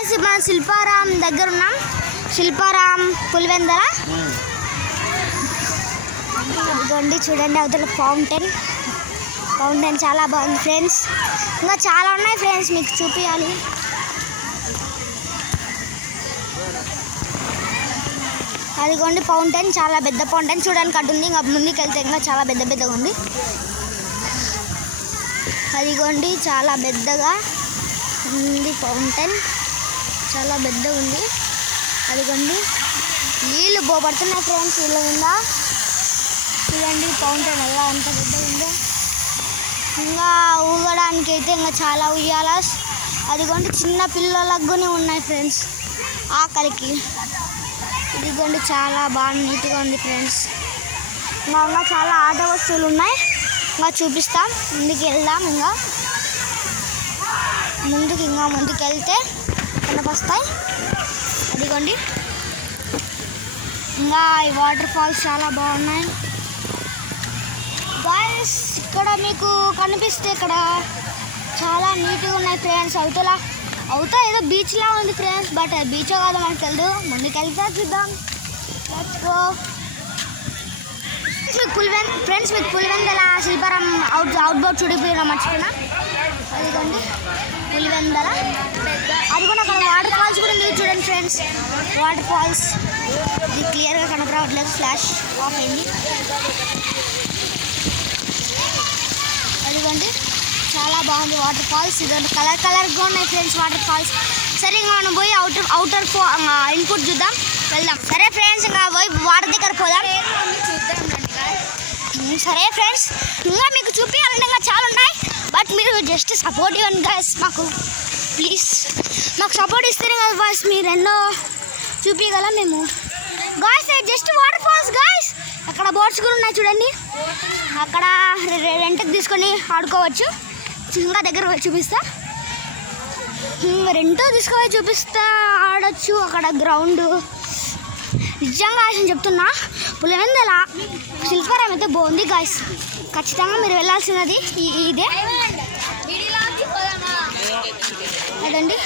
Guys మన శిల్పారాం దగ్గర ఉన్నాం. శిల్పారాం పులివెందల. ఇదిగోండి చూడండి అవతల ఫౌంటైన్ చాలా బాగుంది ఫ్రెండ్స్. ఇంకా చాలా ఉన్నాయి ఫ్రెండ్స్, మీకు చూపించాలి. అదిగోండి ఫౌంటైన్, చాలా పెద్ద ఫౌంటైన్ చూడడానికి అటుంది. ఇంకా ముందుకు వెళ్తే ఇంకా చాలా పెద్దగా ఉంది. అదిగోండి చాలా పెద్దగా ఉంది ఫౌంటైన్, చాలా పెద్దగా ఉంది. అదిగోండి నీళ్ళు పోబడుతున్నాయి ఫ్రెండ్స్ వీళ్ళ మీద. చూడండి ఫౌంటైన్ ఎలా ఎంత పెద్దగా ఉందో. ఇంకా ఊగడానికి అయితే ఇంకా చాలా ఉయ్యాలాస్. అదిగోండి చిన్న పిల్లలకు ఉన్నాయి ఫ్రెండ్స్ ఆకలికి. ఇదిగోండి చాలా బాగా నీట్గా ఉంది ఫ్రెండ్స్. ఇంకా చాలా ఆట వస్తువులు ఉన్నాయి, ఇంకా చూపిస్తాం. ముందుకు వెళ్దాం. ముందుకు వెళ్తే కనపస్తాయి. అదిగోండి ఇంకా ఈ వాటర్ ఫాల్స్ చాలా బాగున్నాయి గాయస్. ఇక్కడ మీకు కనిపిస్తే ఇక్కడ చాలా నీట్గా ఉన్నాయి ఫ్రెండ్స్. అవుతా ఏదో బీచ్లా ఉంది ఫ్రెండ్స్, బట్ బీచో కాదో మనకు తెలియదు. ముందుకు వెళ్తే చూద్దాం. Let's go. మీకు పులివెందల శిల్పారాం అవుట్బోర్డ్ చూడిపోయినా మర్చిపోయినా. అదిగోండి పులివెందల. అది కూడా అక్కడ వాటర్ ఫాల్స్ కూడా ఉంది చూడండి ఫ్రెండ్స్. వాటర్ ఫాల్స్ ఇది క్లియర్గా కనపడట్లేదు, ఫ్లాష్ ఆఫ్ అయింది. అదిగోండి చాలా బాగుంది వాటర్ ఫాల్స్. ఇదండి కలర్గా ఉన్నాయి ఫ్రెండ్స్ వాటర్ ఫాల్స్. సరే ఇంకా మనం పోయి అవుటర్ ఇన్పుట్ చూద్దాం, వెళ్దాం. సరే ఫ్రెండ్స్ ఇంకా పోయి వాటర్ దగ్గర పోదాం. సరే ఫ్రెండ్స్ ఇంకా మీకు చూపించాలంటే ఇంకా చాలా ఉన్నాయి, బట్ మీరు జస్ట్ సపోర్ట్ ఇవ్వండి గాయస్. మాకు ప్లీజ్ మాకు సపోర్ట్ ఇస్తేనే కదా గాయస్ మీరు ఎన్నో చూపించగలం మేము. Guys just waterfalls guys. అక్కడ బోట్స్ కూడా ఉన్నాయి చూడండి. అక్కడ రెంట్కి తీసుకొని ఆడుకోవచ్చు. ఇంకా దగ్గర చూపిస్తా, రెంటో తీసుకొని చూపిస్తా, ఆడొచ్చు. అక్కడ గ్రౌండ్ నిజంగా అని చెప్తున్నా. పులివెందల శిల్పారాం అయితే బాగుంది గాయస్. ఖచ్చితంగా మీరు వెళ్ళాల్సినది ఇదే. అదండి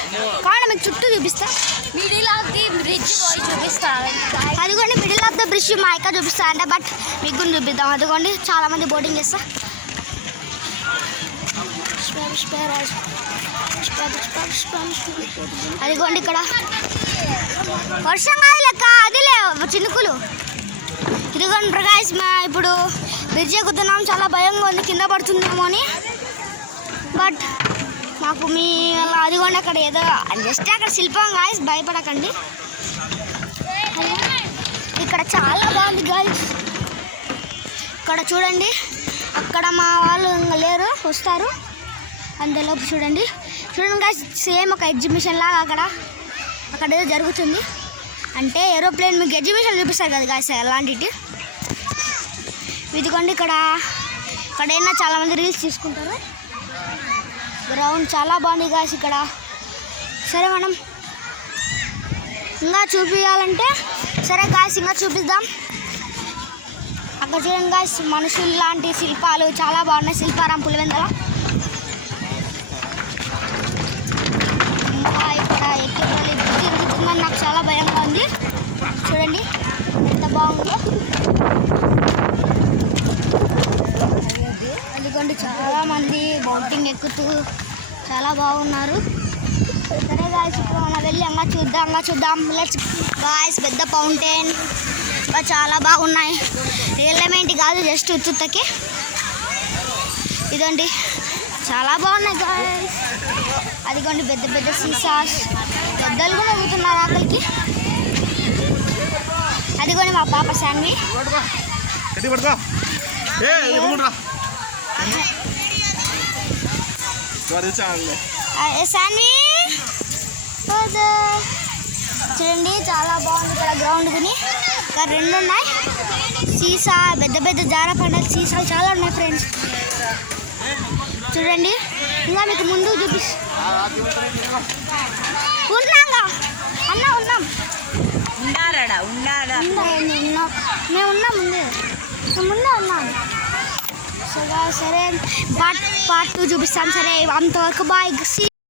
కావాలి మీకు చుట్టూ చూపిస్తా. మిడిల్ ఆఫ్ ది బ్రిడ్జ్ చూపిస్తా. అదిగోండి మిడిల్ ఆఫ్ ద బ్రిడ్జ్ మా అక్క చూపిస్తా అంటే, బట్ మీకు కూడా చూపిద్దాం. అదిగోండి చాలామంది బోటింగ్ చేస్తా. అదిగోండి ఇక్కడ వర్షం కాదు లెక్క, అదిలే చినుకులు. ఇదిగోండి ప్రకాష్ ఇప్పుడు బ్రిడ్జ్ ఎక్కుతున్నాం. చాలా భయంగా ఉంది కింద పడుతుందేమో అని, బట్ మాకు మీ అదిగోండి అక్కడ ఏదో జస్ట్ అక్కడ శిల్పం గాయస్, భయపడకండి. ఇక్కడ చాలా బాగుంది గాయస్. ఇక్కడ చూడండి అక్కడ మా వాళ్ళు ఇంకా లేరు, వస్తారు. అందులోపు చూడండి గాయస్ సేమ్ ఒక ఎగ్జిబిషన్ లాగా అక్కడ ఏదో జరుగుతుంది. అంటే ఏరోప్లేన్ మీకు ఎగ్జిబిషన్ చూపిస్తారు కదా గాయస్, అలాంటివి. ఇదిగోండి ఇక్కడైనా చాలామంది రీల్స్ తీసుకుంటారు. గ్రౌండ్ చాలా బాగుంది గాయస్ ఇక్కడ. సరే మనం ఇంకా చూపించాలంటే సరే గాయస్ ఇంకా చూపిద్దాం. అక్కడ చూడండి గాయస్ మనుషులు లాంటి శిల్పాలు చాలా బాగున్నాయి శిల్పారాం పులివెందల. ఇంకా ఇక్కడ ఎక్కేపల్లి తిరుగుతుందని నాకు చాలా భయంగా ఉంది. చూడండి ఎంత బాగుందో. అదిగోండి చాలామంది బోటింగ్ ఎక్కుతూ చాలా బాగున్నారు. సరే గాయస్ ఇప్పుడు మనం వెళ్ళి చూద్దాం. లెట్స్ గాయస్ పెద్ద ఫౌంటైన్ చాలా బాగున్నాయి. ఎలిమెంట్ కాదు జస్ట్ ఉత్తుత్తకి. ఇదండి చాలా బాగున్నాయి గాయస్. అదిగోండి పెద్ద సీసాస్, పెద్దలు కూడా ఎగుతున్నారు ఆకలికి. అదిగోండి మా పాప శాన్వి. శాన్వి చూడండి చాలా బాగుంది ఇక్కడ గ్రౌండ్ కొని. ఇక్కడ 2 ఉన్నాయి సీసా, పెద్ద జారపండలు సీసాలు చాలా ఉన్నాయి ఫ్రెండ్స్. చూడండి ఇంకా మీకు ముందు ఉన్నాగా అన్న ఉన్నాం. మేము ఉన్నాం ముందే ఉన్నాం. సరే పార్ట్ 2 చూపిస్తాం. సరే అంతవరకు బాయ్.